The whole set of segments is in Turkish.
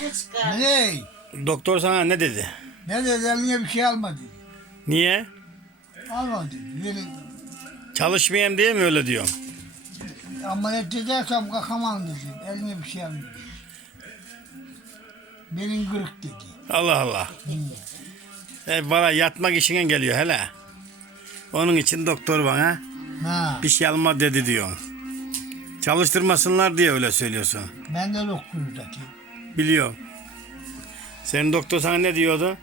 çıkar. Ne? Doktor sana ne dedi? Ne dedi eline bir şey alma dedi. Niye? Alma dedi. Çalışmayayım diye mi öyle diyor? ameliyat edersem kalkamam dedi. Eline bir şey alma dedi. Benim kırık dedi. Allah Allah. E, bana yatmak işine geliyor hele. Onun için doktor bana Ha. bir şey alma dedi diyor. Çalıştırmasınlar diye öyle söylüyorsun. Ben de doktorudaki. Biliyorum. Senin doktor sana ne diyordu?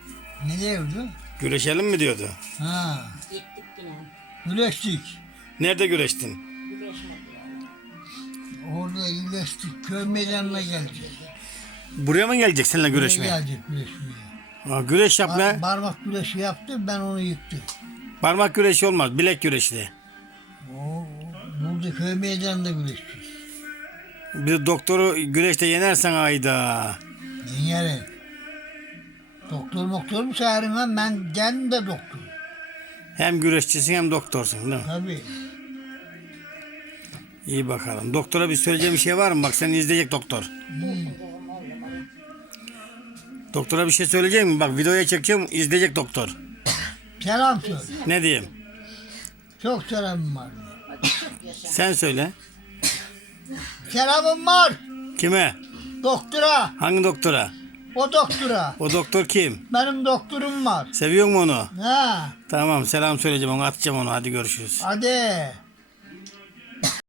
Ne diyordu? Güreşelim mi diyordu? Ha. Gittik yine. Güleştik. Nerede güreştin? Yani. Orada iyileştik. Köy meydanına geleceğiz. Buraya mı gelecek seninle güreşmeye? Buraya Gelecek güreşmeye. Ha, güreş yap Par- lan. parmak güreşi yaptı ben onu yıktım. Parmak güreşi olmaz. Bilek güreşi. O, burada köy meydanında güreşeceğiz. Bir doktoru güreşte yenersen ayda. Yenerim. Doktor doktor mu çağırın lan? Ben kendim de doktor. Hem güreşçisin hem doktorsun değil mi? Tabii. İyi bakalım. Doktora bir söyleyeceğim bir şey var mı? Bak seni izleyecek doktor. Doktora bir şey söyleyecek mi? Bak videoya çekeceğim izleyecek doktor. Selam söyle. Ne diyeyim? Çok selamım var. Sen söyle. Selamım var. Kime? Doktora. Hangi doktora? O doktora. O doktor kim? Benim doktorum var. Seviyor mu onu? Ha. Tamam selam söyleyeceğim onu atacağım onu hadi görüşürüz. Hadi.